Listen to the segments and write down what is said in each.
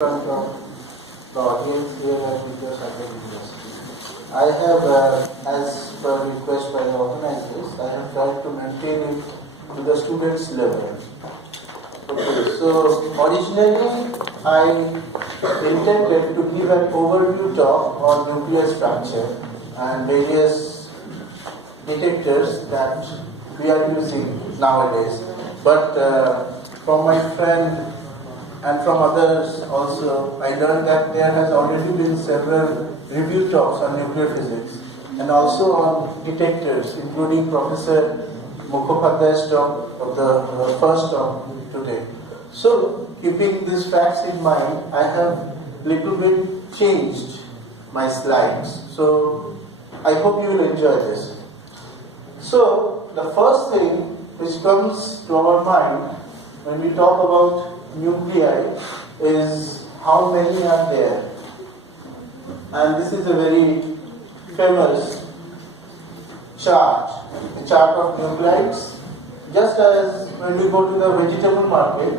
From the audience here at Vidyasagar University. I have, as per request by the organizers, I have tried to maintain it to the students' level. Okay, so originally I intended to give an overview talk on nuclear structure and various detectors that we are using nowadays. But from my friend and from others also, I learned that there has already been several review talks on nuclear physics and also on detectors, including Professor Mukhopadhyay's talk of the first talk today. So, keeping these facts in mind, I have little bit changed my slides. So, I hope you will enjoy this. So, the first thing which comes to our mind when we talk about nuclei is how many are there. And this is a very famous chart, the chart of nuclides. Just as when we go to the vegetable market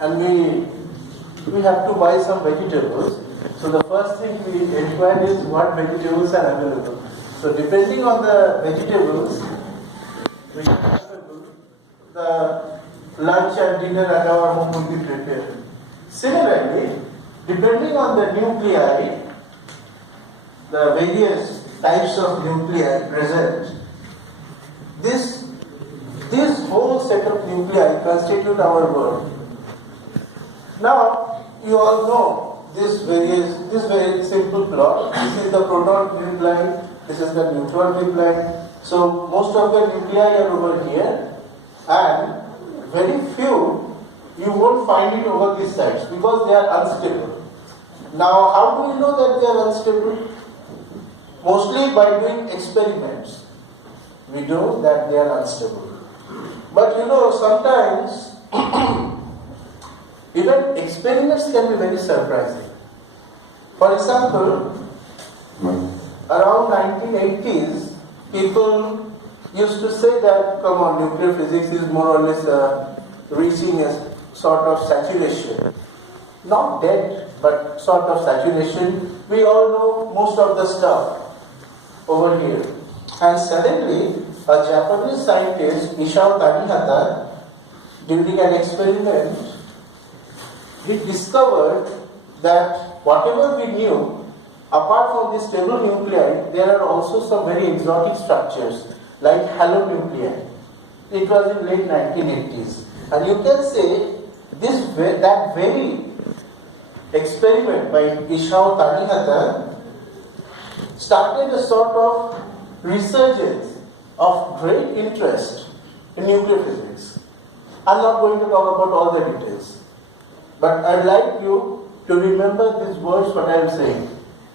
and we have to buy some vegetables, so the first thing we inquire is what vegetables are available. So depending on the vegetables which are available, the lunch and dinner at our home will be prepared. Similarly, depending on the nuclei, the various types of nuclei present, this whole set of nuclei constitute our world. Now, you all know this very simple plot. This is the proton nuclei, this is the neutron nuclei. So, most of the nuclei are over here, and very few you won't find it over these sides because they are unstable. Now, how do we know that they are unstable? Mostly by doing experiments. We know that they are unstable. But you know, sometimes even experiments can be very surprising. For example, around 1980s, people used to say that, come on, nuclear physics is more or less reaching a sort of saturation. Not dead, but sort of saturation. We all know most of the stuff over here. And suddenly, a Japanese scientist, Isao Tanihata, during an experiment, he discovered that whatever we knew, apart from these stable nuclei, there are also some very exotic structures like halonuclei. It was in late 1980s. And you can say that very experiment by Isao Tanihata started a sort of resurgence of great interest in nuclear physics. I'm not going to talk about all the details, but I'd like you to remember these words what I am saying,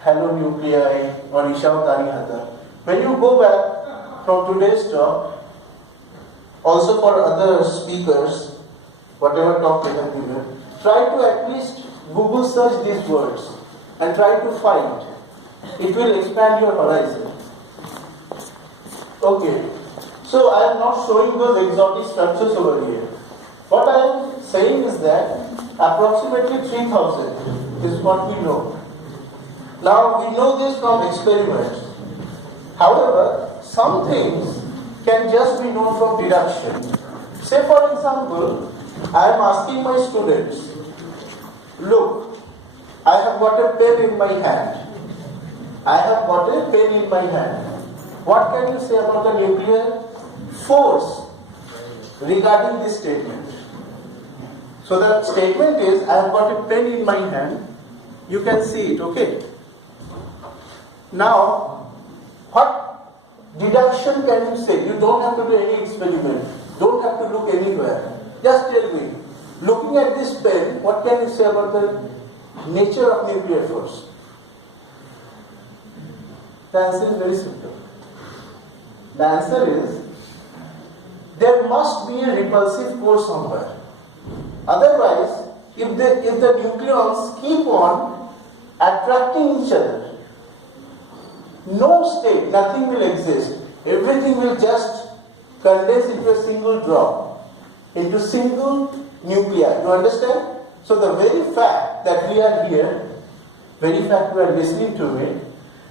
halonuclei or Isao Tanihata. When you go back from today's talk, also for other speakers, whatever talk they have given, try to at least Google search these words and try to find. It will expand your horizon. Okay, so I am not showing those exotic structures over here. What I am saying is that approximately 3000 is what we know. Now we know this from experiments. However, some things can just be known from deduction. Say for example, I am asking my students, look, I have got a pen in my hand. I have got a pen in my hand. What can you say about the nuclear force regarding this statement? So the statement is, I have got a pen in my hand. You can see it, okay? Now, what deduction can you say? You don't have to do any experiment. Don't have to look anywhere. Just tell me, looking at this pen, what can you say about the nature of nuclear force? The answer is very simple. The answer is, there must be a repulsive force somewhere. Otherwise, if the nucleons keep on attracting each other, no state, nothing will exist. Everything will just condense into a single drop, into single nuclei. You understand? So the very fact that we are here, very fact we are listening to it,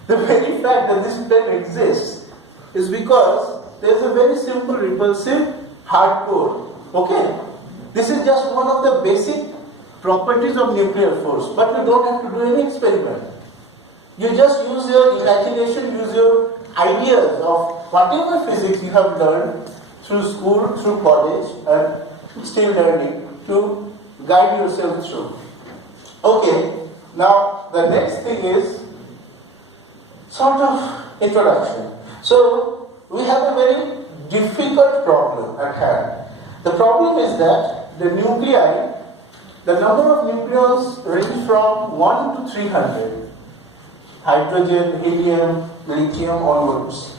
the very fact that this pen exists is because there is a very simple repulsive hard core. Okay? This is just one of the basic properties of nuclear force, but you don't have to do any experiment. You just use your imagination, use your ideas of whatever physics you have learned through school, through college, and still learning to guide yourself through. Okay, now the next thing is sort of introduction. So we have a very difficult problem at hand. The problem is that the nuclei, the number of nucleons range from 1 to 300. Hydrogen, helium, lithium onwards.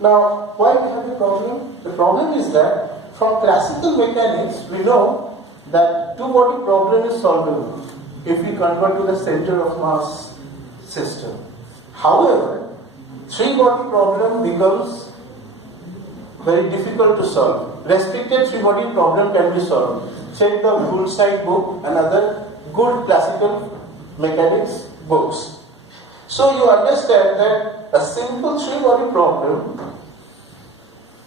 Now, why we have a problem? The problem is that from classical mechanics, we know that two-body problem is solvable if we convert to the center of mass system. However, three-body problem becomes very difficult to solve. Restricted three-body problem can be solved. Check the Gouldside book and other good classical mechanics books. So you understand that a simple three-body problem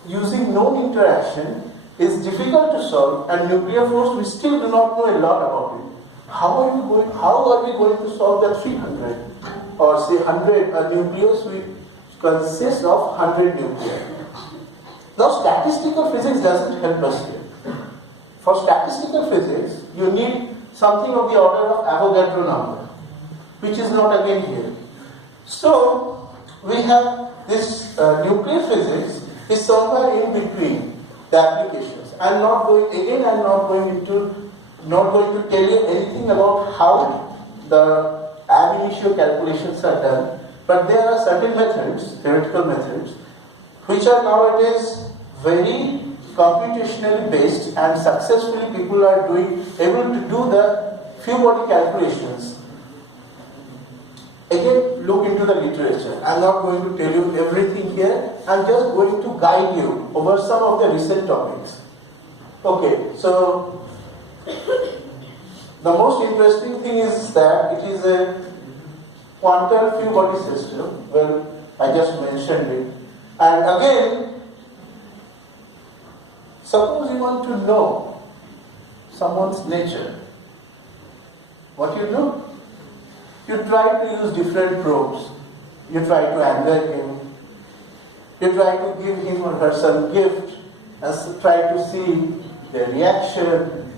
using known interaction is difficult to solve, and nuclear force we still do not know a lot about it. How are we going to solve the 300 or say 100 nucleus which consists of 100 nuclei? Now statistical physics doesn't help us here. For statistical physics you need something of the order of Avogadro number, which is not again here. So we have this nuclear physics is somewhere in between the applications. I'm not going to tell you anything about how the ab initio calculations are done, but there are certain methods, theoretical methods, which are nowadays very computationally based, and successfully people are able to do the few body calculations. Again, look into the literature. I'm not going to tell you everything here. I'm just going to guide you over some of the recent topics. Okay, so the most interesting thing is that it is a quantum few body system. Well, I just mentioned it. And again, suppose you want to know someone's nature. What you do? You try to use different probes. You try to anger him. You try to give him or her some gift and try to see the reaction.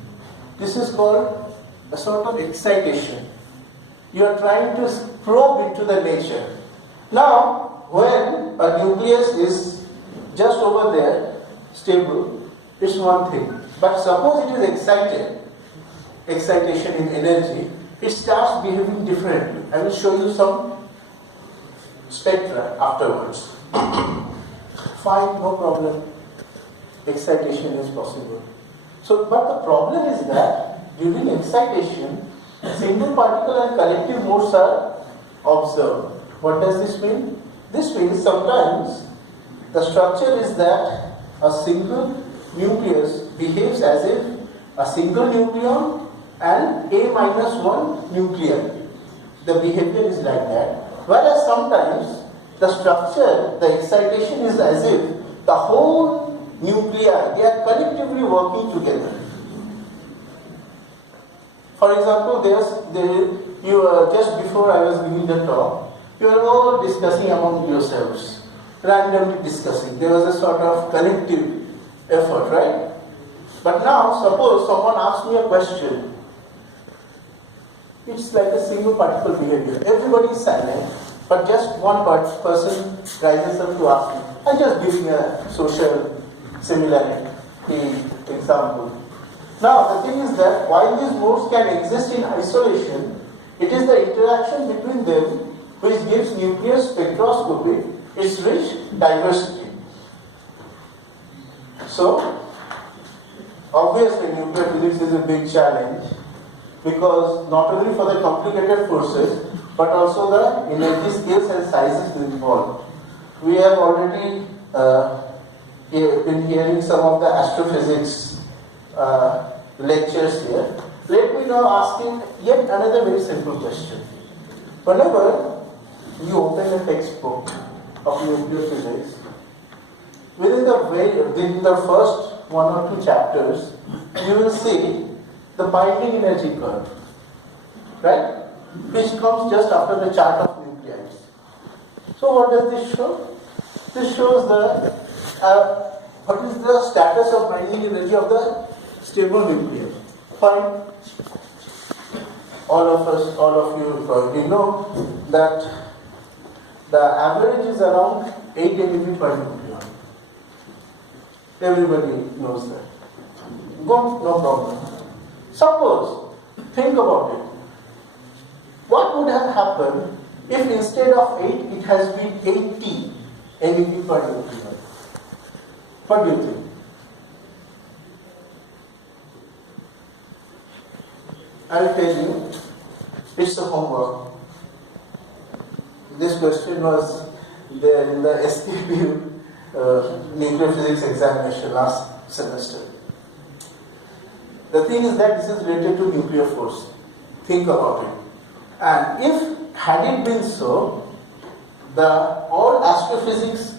This is called a sort of excitation. You are trying to probe into the nature. Now, when a nucleus is just over there, stable, it's one thing. But suppose it is excited, excitation in energy, it starts behaving differently. I will show you some spectra afterwards. Fine, no problem. Excitation is possible. So, but the problem is that during excitation, single particle and collective modes are observed. What does this mean? This means sometimes the structure is that a single nucleus behaves as if a single nucleon and A minus 1 nuclei. The behavior is like that. Whereas sometimes the structure, the excitation is as if the whole nuclei, they are collectively working together. For example, just before I was giving the talk, you are all discussing among yourselves, randomly discussing. There was a sort of collective effort, right? But now, suppose someone asks me a question. It's like a single particle behavior. Everybody is silent, but just one person rises up to ask me. I'm just giving a social similarity example. Now, the thing is that while these modes can exist in isolation, it is the interaction between them which gives nuclear spectroscopy its rich diversity. So, obviously nuclear physics is a big challenge, because not only for the complicated forces, but also the energy scales and sizes involved. We have already been hearing some of the astrophysics lectures here. Let me now ask you yet another very simple question. Whenever you open a textbook of nuclear physics, within the first one or two chapters, you will see the binding energy curve, right? Which comes just after the chart of nuclides. So what does this show? This shows the what is the status of binding energy of the stable nucleus. Fine. All of you probably know that the average is around 8 MeV per nucleon. Everybody knows that. Go, no problem. Suppose, think about it. What would have happened if instead of 8, it has been 80 MeV per nucleon? What do you think? I'll tell you, it's the homework. This question was there in the SPPU nuclear physics examination last semester. The thing is that this is related to nuclear force. Think about it. And if had it been so, all astrophysics,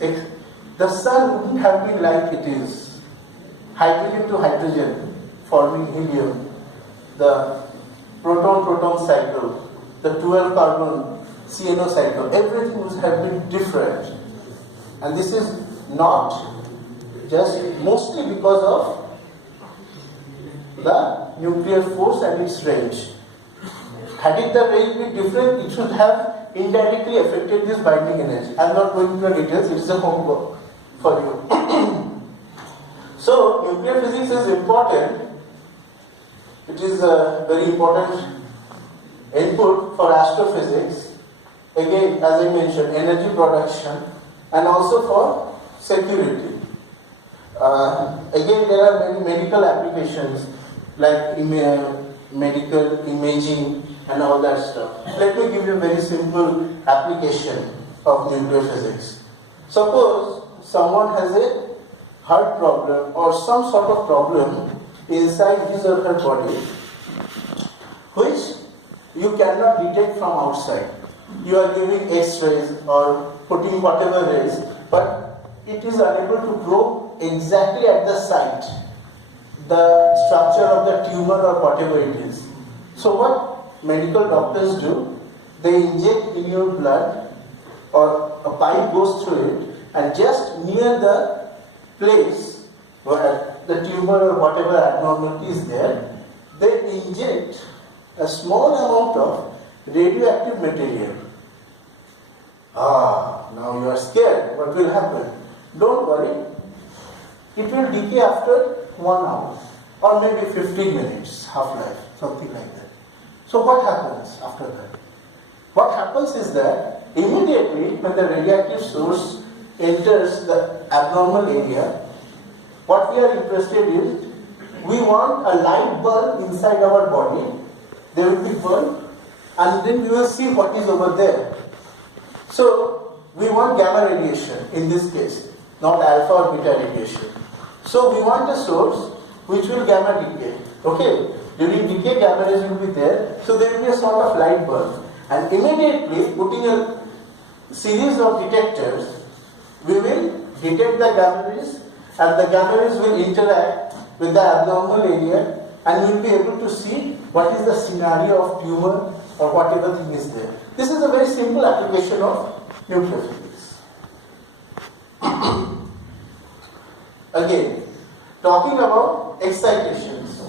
the sun wouldn't have been like it is. Hydrogen to hydrogen forming helium, the proton-proton cycle, the 12 carbon CNO cycle, everything would have been different. And this is not just mostly because of the nuclear force and its range. Had it the range been different, it should have indirectly affected this binding energy. I am not going into the details, it is a homework for you. So, nuclear physics is important. It is a very important input for astrophysics. Again, as I mentioned, energy production and also for security. Again, there are many medical applications like medical imaging and all that stuff. Let me give you a very simple application of nuclear physics. Suppose someone has a heart problem or some sort of problem inside his or her body which you cannot detect from outside. You are giving X-rays or putting whatever rays, but it is unable to grow exactly at the site, the structure of the tumor or whatever it is. So what medical doctors do, they inject in your blood or a pipe goes through it, and just near the place where the tumor or whatever abnormality is there, they inject a small amount of radioactive material. Now you are scared. What will happen? Don't worry. It will decay after 1 hour or maybe 15 minutes, half-life, something like that. So what happens after that? What happens is that immediately when the radioactive source enters the abnormal area, what we are interested in, we want a light bulb inside our body. There will be bulb, and then we will see what is over there. So we want gamma radiation in this case, not alpha or beta radiation. So we want a source which will gamma decay. Okay, during decay gamma rays will be there. So there will be a sort of light bulb, and immediately putting a series of detectors, we will detect the gamma rays, and the gamma rays will interact with the abnormal area, and we will be able to see what is the scenario of tumor or whatever thing is there. This is a very simple application of nuclear physics. Again, talking about excitations.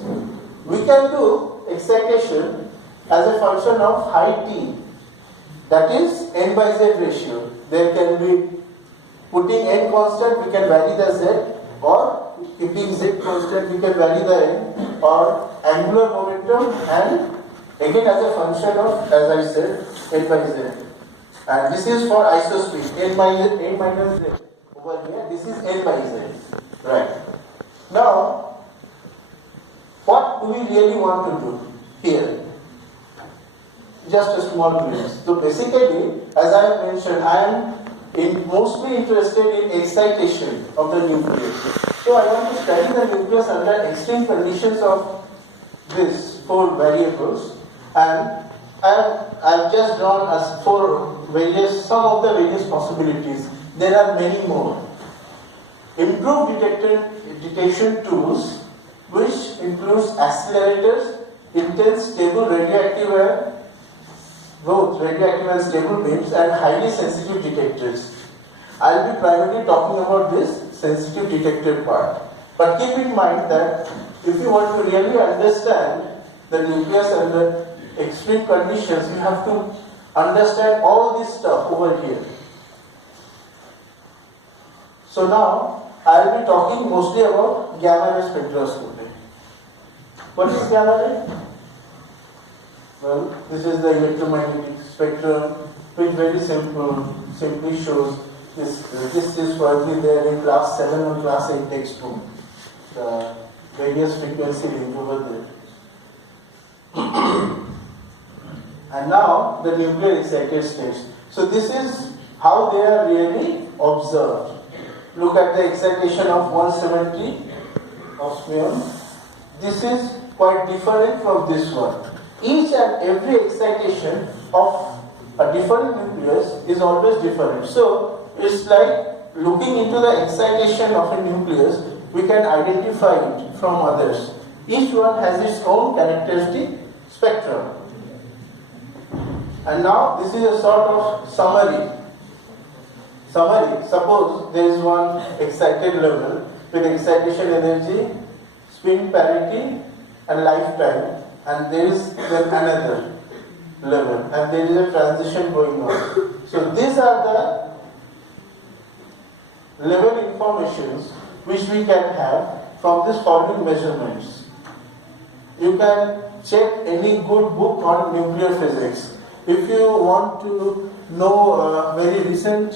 We can do excitation as a function of high T, that is n by z ratio. There can be putting n constant, we can vary the z, or keeping z constant, we can vary the n, or angular momentum, and again as a function of, as I said, n by z. And this is for isospeed, n minus z. Over here, this is n by z. Right. Now, what do we really want to do here? Just a small glimpse. So basically, as I have mentioned, I am mostly interested in excitation of the nucleus. So I want to study the nucleus under extreme conditions of this. four variables, and I've just drawn as some of the various possibilities. There are many more. Improved detection tools, which includes accelerators, intense stable radioactive both radioactive and stable beams, and highly sensitive detectors. I'll be primarily talking about this sensitive detector part. But keep in mind that if you want to really understand the nucleus under extreme conditions, you have to understand all this stuff over here. So now, I'll be talking mostly about gamma ray spectroscopy. What is gamma ray? Well, this is the electromagnetic spectrum, which very simply shows this is probably there in class 7 or class 8 textbook. The various frequency range over there. And now the nuclear excited states. So this is how they are really observed. Look at the excitation of 170 of Smeon. This is quite different from this one. Each and every excitation of a different nucleus is always different. So it's like looking into the excitation of a nucleus, we can identify it from others. Each one has its own characteristic spectrum. And now this is a sort of summary. Suppose there is one excited level with excitation energy, spin parity and lifetime, and there is then another level, and there is a transition going on. So these are the level informations which we can have from these following measurements. You can check any good book on nuclear physics. If you want to know very recent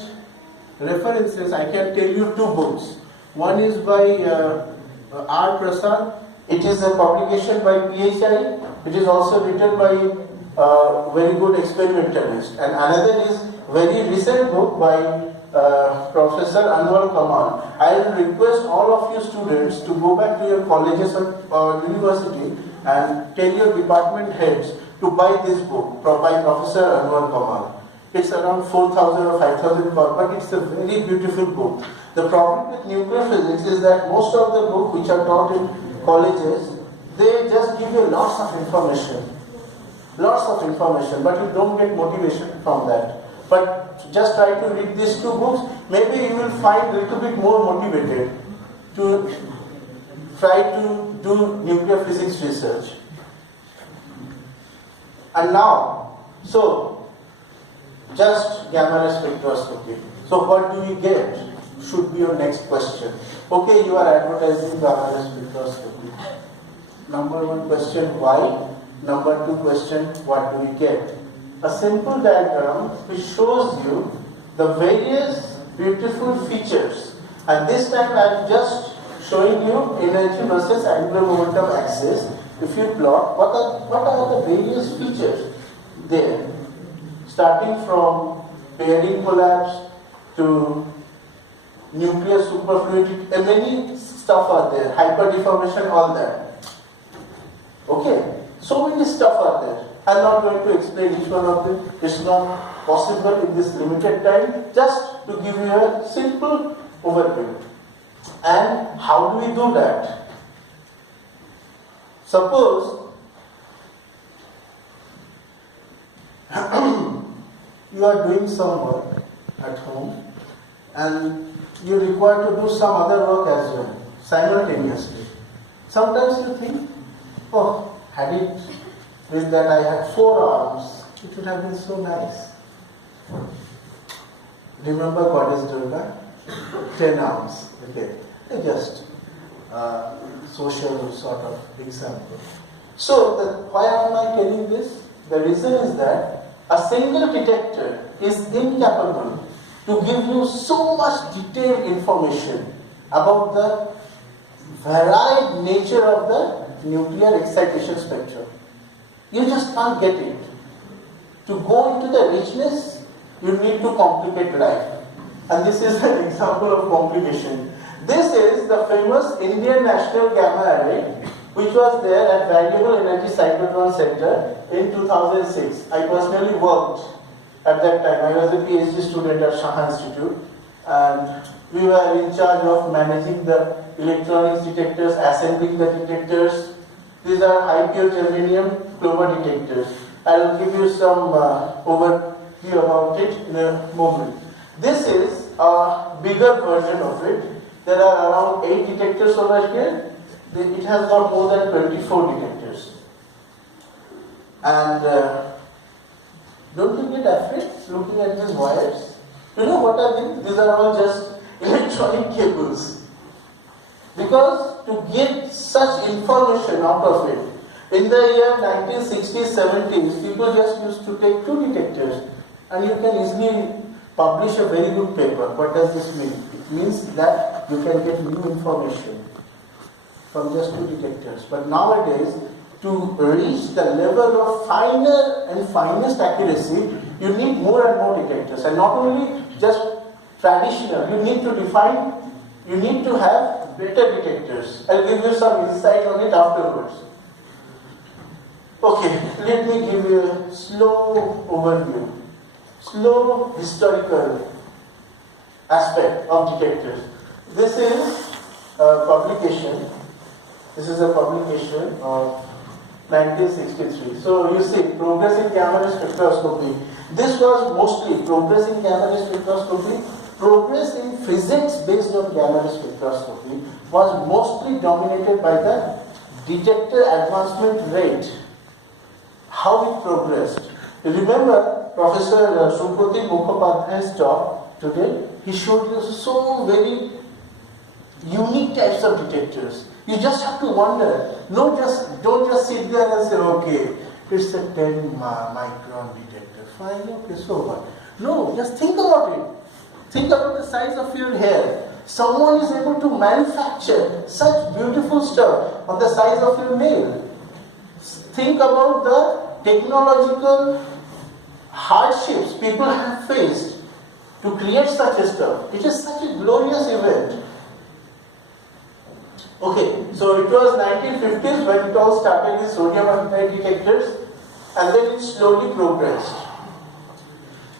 references, I can tell you two books. One is by R. Prasad. It is a publication by PHI. It is also written by a very good experimentalist. And another is very recent book by Professor Anwar Kamal. I will request all of you students to go back to your colleges or university and tell your department heads to buy this book by Professor Anwar Kamal. It's around 4,000 or 5,000 but it's a very beautiful book. The problem with nuclear physics is that most of the books which are taught in colleges, they just give you lots of information, but you don't get motivation from that. But just try to read these two books, maybe you will find a little bit more motivated to try to do nuclear physics research. And now, so just gamma ray spectroscopy. So what do we get? Should be your next question. Okay, you are advertising gamma ray spectroscopy. Number one question, why? Number two question, what do we get? A simple diagram which shows you the various beautiful features. And this time I am just showing you energy versus angular momentum axis. If you plot, what are the various features there? Starting from pairing collapse to nuclear superfluidity, and many stuff are there, hyperdeformation, all that. Okay, so many stuff are there. I'm not going to explain each one of them. It's not possible in this limited time. Just to give you a simple overview. And how do we do that? Suppose you are doing some work at home and you require to do some other work as well, simultaneously. Sometimes you think, oh, had it been that I had 4 arms, it would have been so nice. Remember Goddess Durga? 10 arms. Okay. Just social sort of example. So, why am I telling this? The reason is that a single detector is incapable to give you so much detailed information about the varied nature of the nuclear excitation spectrum. You just can't get it. To go into the richness, you need to complicate life. And this is an example of complication. This is the famous Indian National Gamma Array, which was there at Variable Energy Cyclotron Center in 2006. I personally worked at that time. I was a PhD student at Shah Institute, and we were in charge of managing the electronics detectors, assembling the detectors. These are high pure germanium clover detectors. I will give you some overview about it in a moment. This is a bigger version of it. There are around 8 detectors over here. It has got more than 24 detectors. And don't you get afraid looking at these wires? You know what are these? These are all just electronic cables. Because to get such information out of it, in the year 1960s, 70s, people just used to take 2 detectors and you can easily publish a very good paper. What does this mean? It means that you can get new information from just 2 detectors. But nowadays, to reach the level of finer and finest accuracy, you need more and more detectors. And not only just traditional, you need to have better detectors. I'll give you some insight on it afterwards. Okay, let me give you a slow overview, slow historical aspect of detectors. This is a publication. This is a publication of 1963. So you see, progress in gamma spectroscopy. This was mostly progress in gamma spectroscopy. Progress in physics based on gamma spectroscopy was mostly dominated by the detector advancement rate. How it progressed. You remember Professor Subhrati Mukhopadhyay's talk today? He showed you so very unique types of detectors. You just have to wonder. Don't just sit there and say, okay, it's a 10 micron detector. Fine, okay, so what? No, just think about it. Think about the size of your hair. Someone is able to manufacture such beautiful stuff on the size of your nail. Think about the technological hardships people have faced to create such a stuff. It is such a glorious event. Okay, so it was 1950s when it all started with sodium iodide detectors, and then it slowly progressed.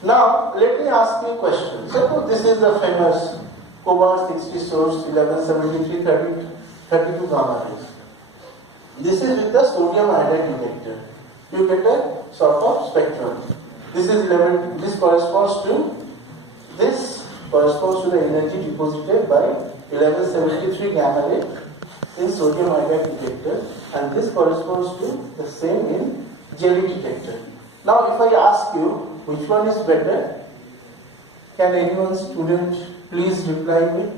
Now, let me ask you a question. Suppose this is the famous cobalt 60 source 1173 32 gamma rays. This is with the sodium iodide detector. You get a sort of spectrum. This corresponds to the energy deposited by 1173 gamma ray in sodium iodide detector, and this corresponds to the same in jelly detector. Now, if I ask you which one is better, can anyone student please reply me?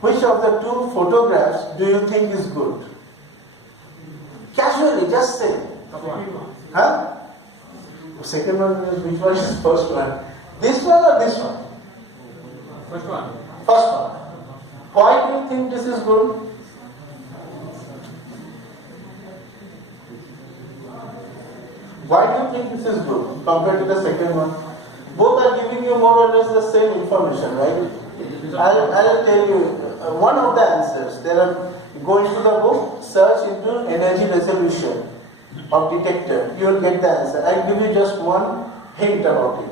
Which of the 2 photographs do you think is good? Casually, just say. Huh? Second one, which one is first one? This one or this one? First one. First one. Why do you think this is good? Why do you think this is good compared to the second one? Both are giving you more or less the same information, right? I'll tell you one of the answers. Go into the book, search into energy resolution of detector. You will get the answer. I'll give you just one hint about it.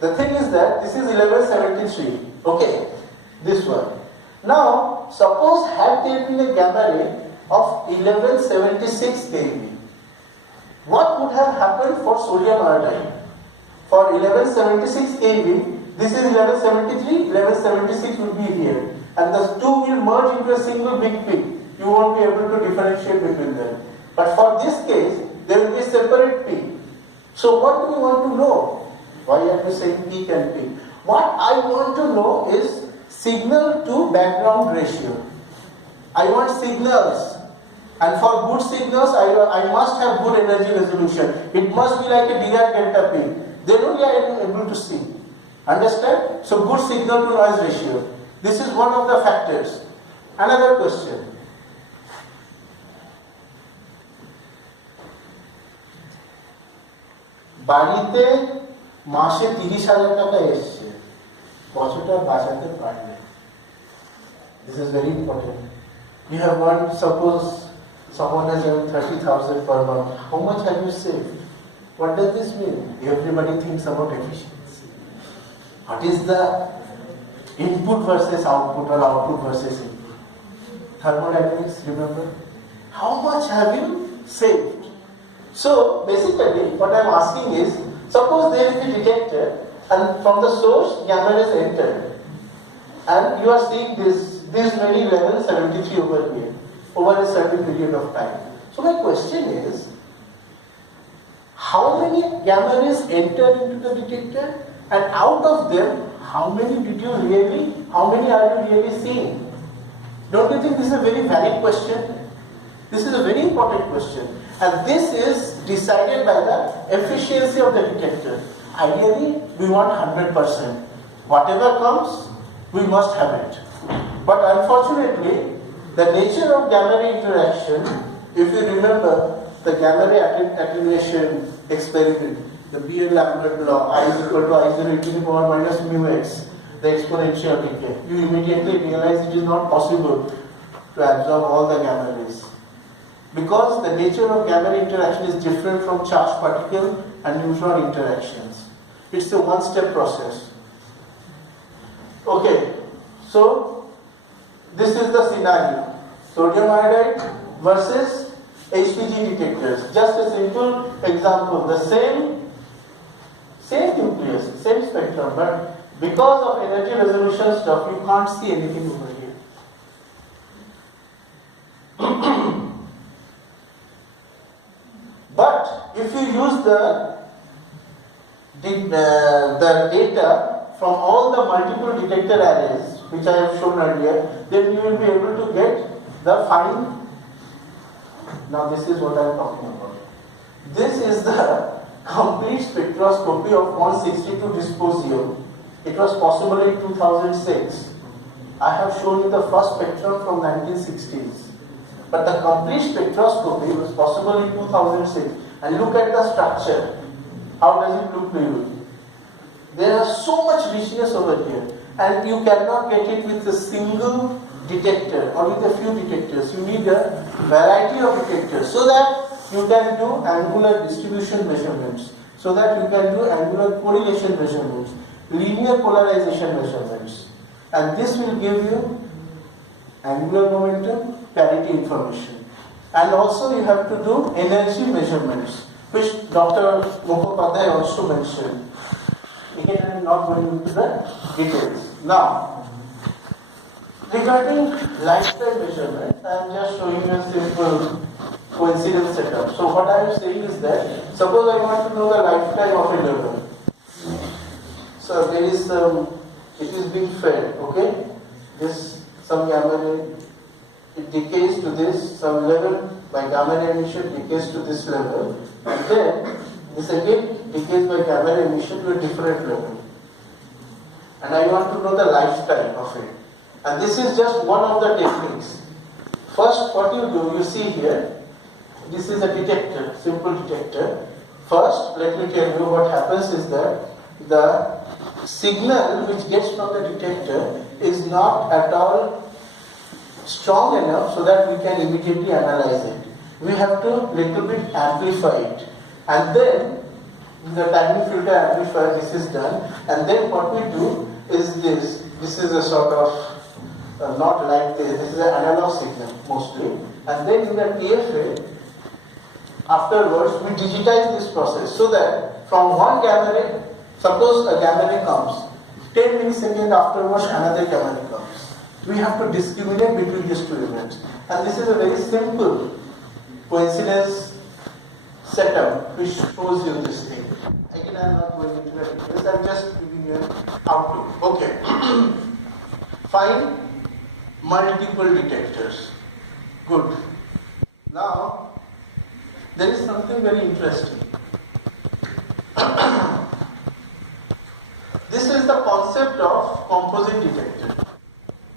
The thing is that this is 1173. Okay, this one. Now, suppose had there been a gamma ray of 1176 keV. What would have happened for sodium iodide? For 1176 keV, this is 1173, 1176 would be here. And the 2 will merge into a single big peak. You won't be able to differentiate between them. But for this case, there will be a separate peak. So what do you want to know? Why are you saying peak and peak? What I want to know is signal to background ratio. I want signals. And for good signals, I must have good energy resolution. It must be like a Dirac delta peak. Then only I am able to see. Understand? So good signal to noise ratio. This is one of the factors. Another question. বাড়িতে মাসে 30,000 টাকা এসছে, কতটা বাঁচাতে পারবে? This is very important. You have one, suppose someone has earned 30,000 per month. How much have you saved? What does this mean? Everybody thinks about efficiency. What is the input versus output or output versus input? Thermodynamics, remember? How much have you saved? So basically what I am asking is, suppose there is a detector and from the source gamma rays entered and you are seeing these many levels 73 over here over a certain period of time. So my question is, how many gamma rays enter into the detector and out of them how many are you really seeing? Don't you think this is a very valid question? This is a very important question, and this is decided by the efficiency of the detector. Ideally, we want 100%. Whatever comes, we must have it. But unfortunately, the nature of gamma ray interaction, if you remember the gamma ray attenuation experiment, the Beer-Lambert law, I is equal to I0 e to the power minus mu x, the exponential decay, you immediately realize it is not possible to absorb all the gamma rays. Because the nature of gamma ray interaction is different from charged particle and neutron interactions. It's a one-step process. Okay, so this is the scenario. Sodium iodide versus HPG detectors. Just a simple example. The same nucleus, same spectrum, but because of energy resolution stuff, you can't see anything over here. But if you use the data from all the multiple detector arrays, which I have shown earlier, then you will be able to get the fine. Now this is what I am talking about. This is the complete spectroscopy of 162 dysprosium. It was possible in 2006. I have shown you the first spectrum from 1960s. But the complete spectroscopy was possible in 2006. And look at the structure. How does it look to you? There is so much richness over here. And you cannot get it with a single detector or with a few detectors. You need a variety of detectors so that you can do angular distribution measurements, so that you can do angular correlation measurements, linear polarization measurements. And this will give you angular momentum, parity information. And also you have to do energy measurements, which Dr. Mukhopadhyay also mentioned. Again, I am not going into the details. Now, regarding lifetime measurement, I am just showing you a simple coincidence setup. So what I am saying is that, suppose I want to know the lifetime of a level. So there is it is being fed, okay? This, some gamma ray, it decays to this, some level by gamma ray emission decays to this level, and then this again decays by gamma ray emission to a different level. And I want to know the lifetime of it. And this is just one of the techniques. First, what you do, you see here, this is a detector, simple detector. First, let me tell you what happens is that the signal which gets from the detector is not at all strong enough so that we can immediately analyze it. We have to little bit amplify it. And then, the timing filter amplifier, this is done. And then what we do is this. This is a sort of, not like this is an analog signal mostly. And then in the TFA, afterwards we digitize this process so that from one gamma ray, suppose a gamma ray comes, 10 milliseconds afterwards another gamma ray comes. We have to discriminate between these two events. And this is a very simple coincidence setup which shows you this thing. Again, I am not going into the details, I am just giving you an outlook. Okay. Find multiple detectors. Good. Now, there is something very interesting. This is the concept of composite detector.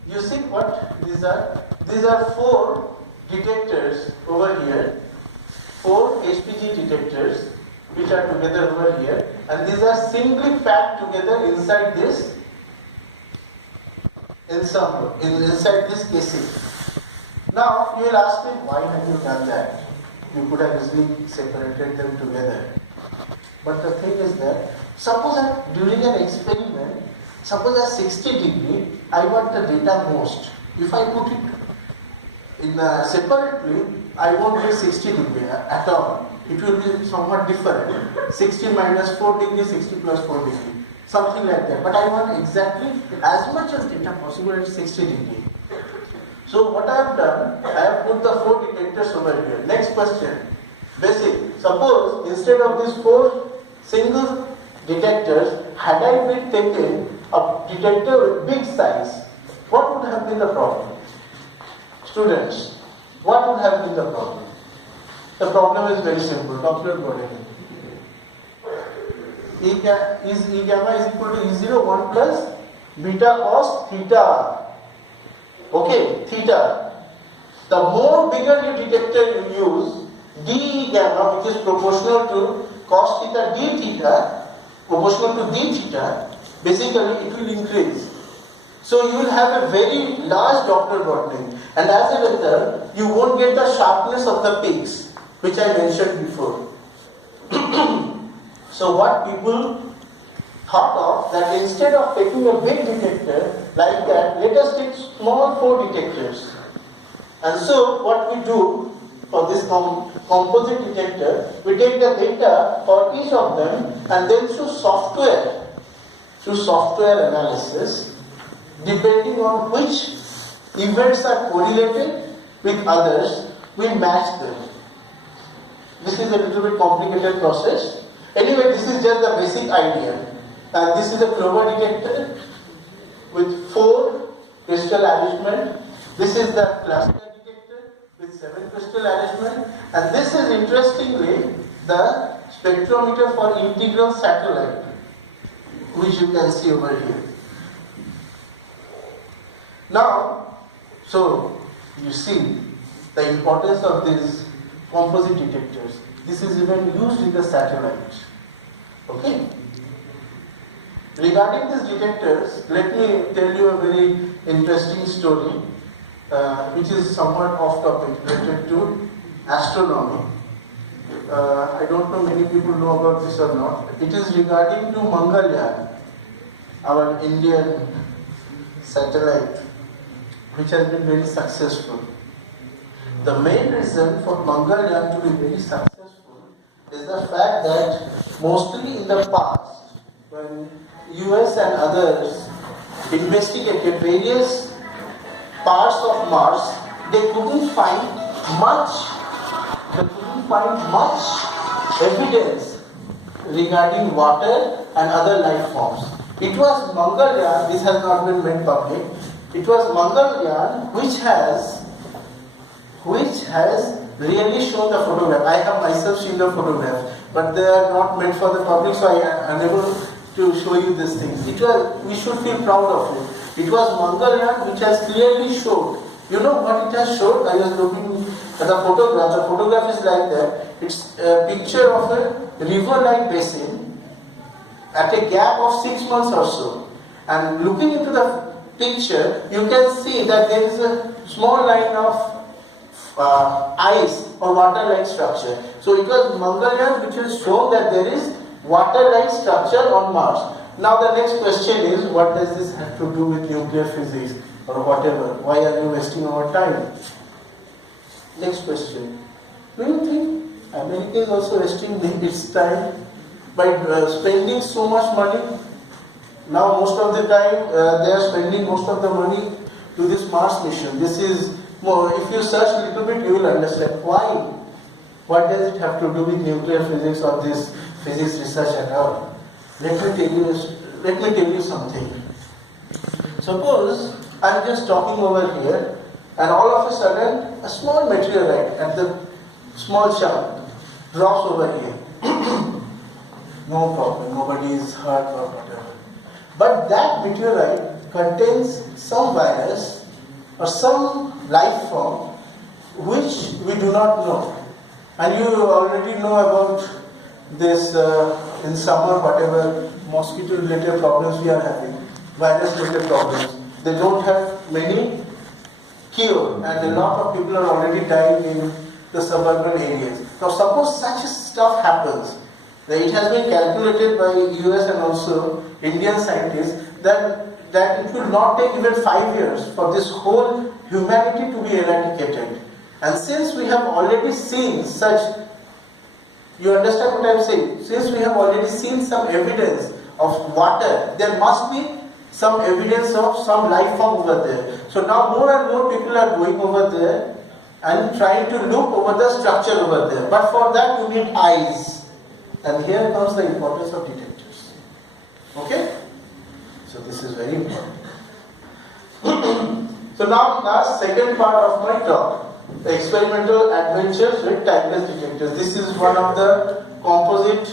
You see what these are? These are 4 detectors over here, 4 HPG detectors which are together over here, and these are singly packed together inside this, inside this casing. Now you will ask me, why have you done that? You could have easily separated them together. But the thing is that, suppose during an experiment, suppose at 60 degree, I want the data most. If I put it in separately, I won't get 60 degree at all. It will be somewhat different. 60 minus 4 degree, 60 plus 4 degree. Something like that. But I want exactly as much as data possible at 60 degree. So what I have done, I have put the 4 detectors over here. Next question. Basic. Suppose instead of these 4 single detectors, had I been taken a detector with big size, what would have been the problem? Students, what would have been the problem? The problem is very simple. Calculate what it is. E gamma is equal to E0 1 plus beta cos theta. Okay, theta. The more bigger your detector you use, d gamma, which is proportional to cos theta d theta, proportional to d theta, basically it will increase. So you will have a very large Doppler broadening, and as a result, you won't get the sharpness of the peaks, which I mentioned before. So what people thought of, that instead of taking a big detector like that, let us take small 4 detectors. And so what we do for this composite detector, we take the data for each of them, and then through software analysis, depending on which events are correlated with others, we match them. This is a little bit complicated process. Anyway, this is just the basic idea. And this is a Clover detector with 4 crystal arrangement. This is the cluster detector with 7 crystal arrangement. And this is, interestingly, the spectrometer for integral satellite, which you can see over here. Now, so you see the importance of these composite detectors. This is even used in the satellites. Okay. Regarding these detectors, let me tell you a very interesting story, which is somewhat off topic, related to astronomy. I don't know many people know about this or not. It is regarding to Mangalyaan, our Indian satellite, which has been very successful. The main reason for Mangalyaan to be very successful is the fact that mostly in the past, when US and others investigated various parts of Mars, they couldn't find much evidence regarding water and other life forms. It was Mangalyaan, this has not been made public, it was Mangalyaan which has really shown the photograph. I have myself seen the photograph, but they are not meant for the public, so I am unable to show you these things. We should feel proud of it. It was Mangalyaan which has clearly showed. You know what it has showed? I was looking at the photograph. The photograph is like that. It's a picture of a river-like basin at a gap of 6 months or so. And looking into the picture, you can see that there is a small line of ice or water-like structure. So it was Mangalyaan which has shown that there is water-like structure on Mars. Now the next question is, what does this have to do with nuclear physics or whatever? Why are you wasting our time? Next question. Do you think America is also wasting its time by spending so much money? Now most of the time they are spending most of the money to this Mars mission. This is more, if you search a little bit, you will understand why. What does it have to do with nuclear physics or this physics research at all? Let me tell you something. Suppose I am just talking over here, and all of a sudden a small meteorite at the small chunk drops over here. No problem, nobody is hurt or whatever. But that meteorite contains some virus or some life form which we do not know. And you already know about this in summer, whatever mosquito related problems we are having, virus related problems. They don't have many cure, and a lot of people are already dying in the suburban areas. Now suppose such stuff happens, that it has been calculated by US and also Indian scientists that it will not take even 5 years for this whole humanity to be eradicated. And since we have already seen such, you understand what I am saying? Since we have already seen some evidence of water, there must be some evidence of some life form over there. So now more and more people are going over there and trying to look over the structure over there. But for that you need eyes. And here comes the importance of detectors. Okay? So this is very important. So now the second part of my talk. The experimental adventures with timeless detectors. This is one of the composite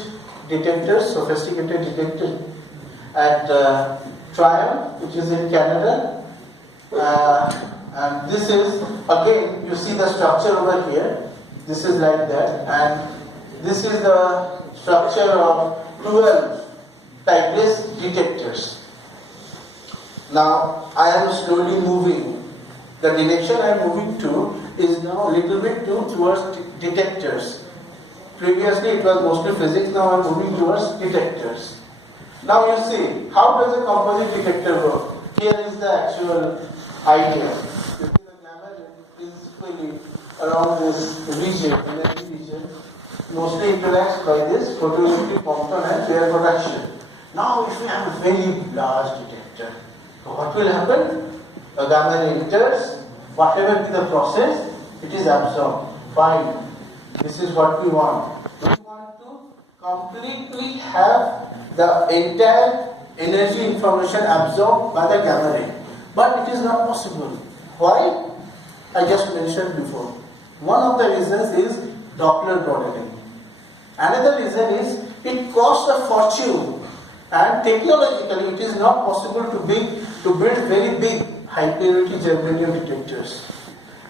detectors, sophisticated detector at Triumph, which is in Canada. And this is, again, you see the structure over here. This is like that. And this is the structure of 12 timeless detectors. Now, I am slowly moving. The direction I am moving to is now a little bit towards detectors. Previously it was mostly physics, now I am moving towards detectors. Now you see, how does a composite detector work? Here is the actual idea. You see the gamma is principally around this region, energy region, mostly interacts by this photoelectric component, their production. Now if we have a very large detector, so what will happen? A gamma ray enters, whatever be the process, it is absorbed. Fine. This is what we want. We want to completely have the entire energy information absorbed by the gamma ray. But it is not possible. Why? I just mentioned before. One of the reasons is Doppler broadening. Another reason is it costs a fortune, and technologically it is not possible to build very big high purity germanium detectors.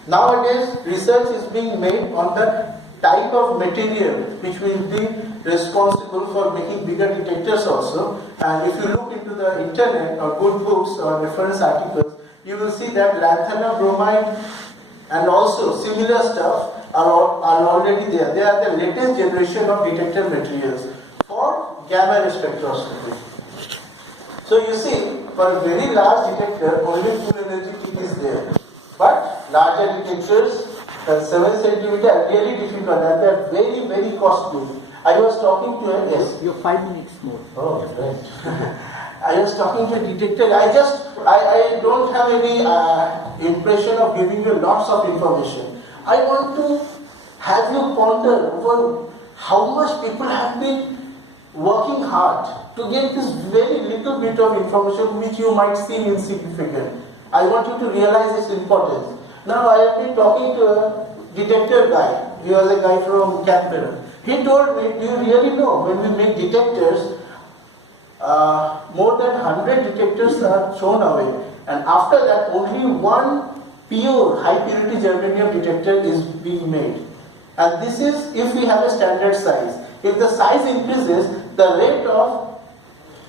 Nowadays, research is being made on the type of material which will be responsible for making bigger detectors also. And if you look into the internet or good books or reference articles, you will see that lanthanum bromide and also similar stuff are already there. They are the latest generation of detector materials for gamma ray spectroscopy. So you see, for a very large detector, only full energy peak is there. But larger detectors, 7 centimeter, are really difficult and they are very, very costly. I was talking to a, yes? You're 5 minutes more. Oh, right. I was talking to a detector. I don't have any impression of giving you lots of information. I want to have you ponder over how much people have been working hard to get this very little bit of information which you might seem insignificant. I want you to realize its importance. Now I have been talking to a detector guy. He was a guy from Canberra. He told me, do you really know when we make detectors, more than 100 detectors are thrown away, and after that only one pure high purity germanium detector is being made. And this is if we have a standard size. If the size increases, the rate of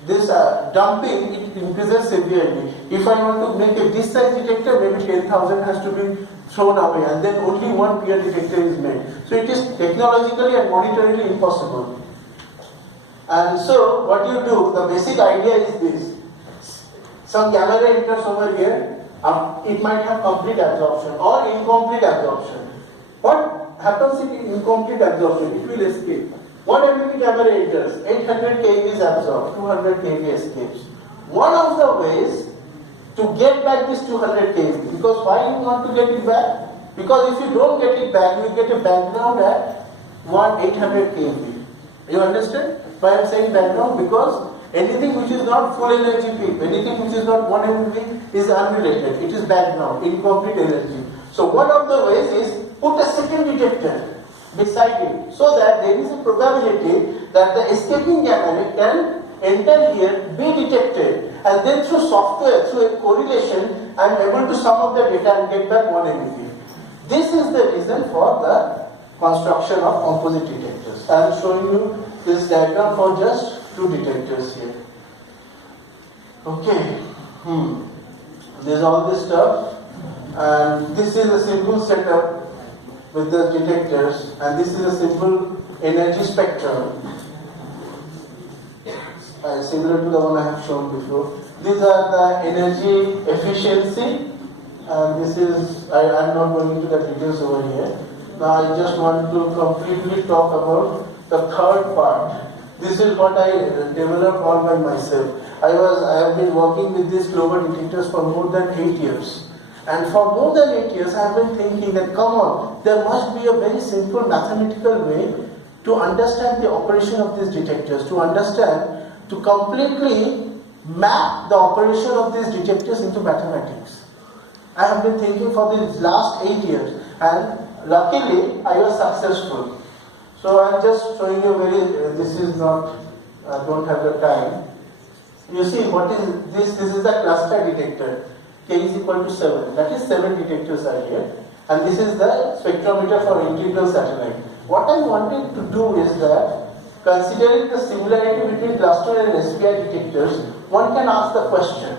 this dumping it increases severely. If I want to make a this size detector, maybe 10,000 has to be thrown away, and then only one pure detector is made. So it is technologically and monetarily impossible. And so what you do, the basic idea is this. Some gamma ray enters over here, it might have complete absorption or incomplete absorption. What happens in incomplete absorption? It will escape. What happens in gamma ray enters? 800 kV is absorbed, 200 kV escapes. One of the ways to get back this 200 kV, because why you want to get it back? Because if you don't get it back, you get a background at 800 kV. You understand why I am saying background? Because anything which is not full energy peak, anything which is not 1 MeV is unrelated. It is background, incomplete energy. So one of the ways is put a second detector beside it, so that there is a probability that the escaping gamma ray can enter here, be detected, and then through software, through a correlation, I am able to sum up the data and get back 1 MeV. This is the reason for the construction of composite detectors. I am showing you this diagram for just 2 detectors here. Okay. There's all this stuff. And this is a simple setup with the detectors, and this is a simple energy spectrum, similar to the one I have shown before. These are the energy efficiency, and this is, I am not going into the details over here. Now I just want to completely talk about the third part. This is what I developed all by myself. I have been working with these global detectors for more than 8 years. And for more than 8 years I have been thinking that come on, there must be a very simple mathematical way to understand the operation of these detectors, to completely map the operation of these detectors into mathematics. I have been thinking for these last 8 years, and luckily I was successful. So I am just showing you this is not, I don't have the time. You see what is this? This is the cluster detector. K is equal to 7. That is 7 detectors are here. And this is the spectrometer for integral satellite. What I wanted to do is that, considering the similarity between cluster and SPI detectors, one can ask the question,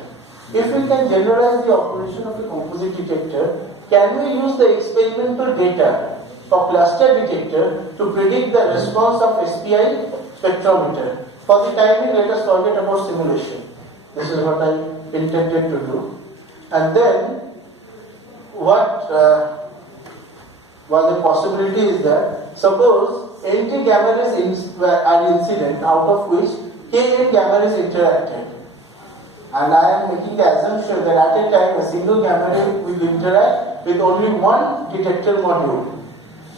if we can generalize the operation of a composite detector, can we use the experimental data of cluster detector to predict the response of SPI spectrometer? For the time being, let us forget about simulation. This is what I intended to do. And then, what was a possibility is that, suppose NT gamma rays are incident, out of which Kn gamma rays interacted. And I am making the assumption that at a time a single gamma ray will interact with only one detector module.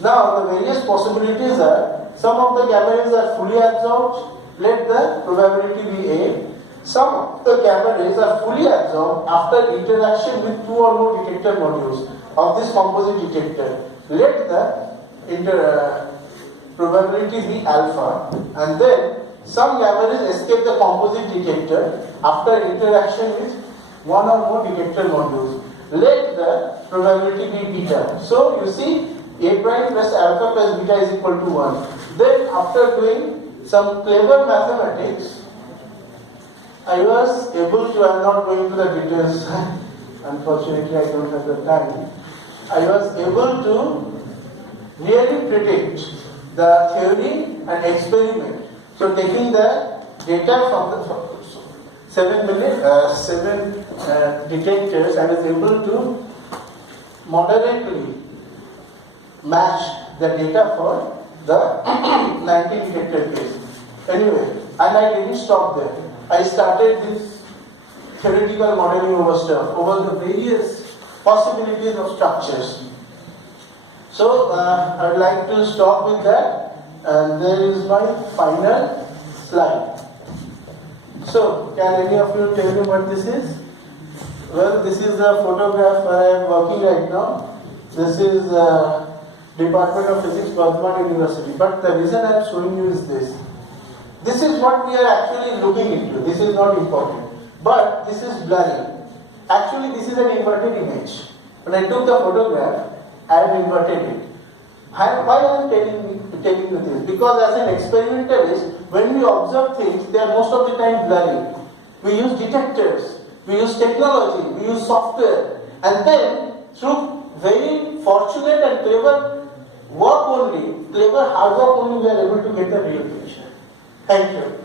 Now the various possibilities are, some of the gamma rays are fully absorbed, let the probability be A. Some of the gamma rays are fully absorbed after interaction with 2 or more detector modules of this composite detector. Let the probability be alpha, and then some gamma rays escape the composite detector after interaction with 1 or more detector modules. Let the probability be beta. So you see, A prime plus alpha plus beta is equal to 1. Then after doing some clever mathematics, I was able to, I am not going to the details, unfortunately I don't have the time. I was able to really predict the theory and experiment. So taking the data from the 7 detectors, I was able to moderately match the data for the 19 detector case. Anyway, and I didn't stop there. I started this theoretical modeling over the various possibilities of structures. So I would like to stop with that, and there is my final slide. So can any of you tell me what this is? Well, this is a photograph where I am working right now. This is Department of Physics, Bardhaman University. But the reason I am showing you is this. This is what we are actually looking into. This is not important. But this is blurry. Actually, this is an inverted image. When I took the photograph, I have inverted it. Why I am telling you this? Because as an experimentalist, when we observe things, they are most of the time blurry. We use detectors, we use technology, we use software, and then through very fortunate and clever hard work only, we are able to get the real picture. Thank you.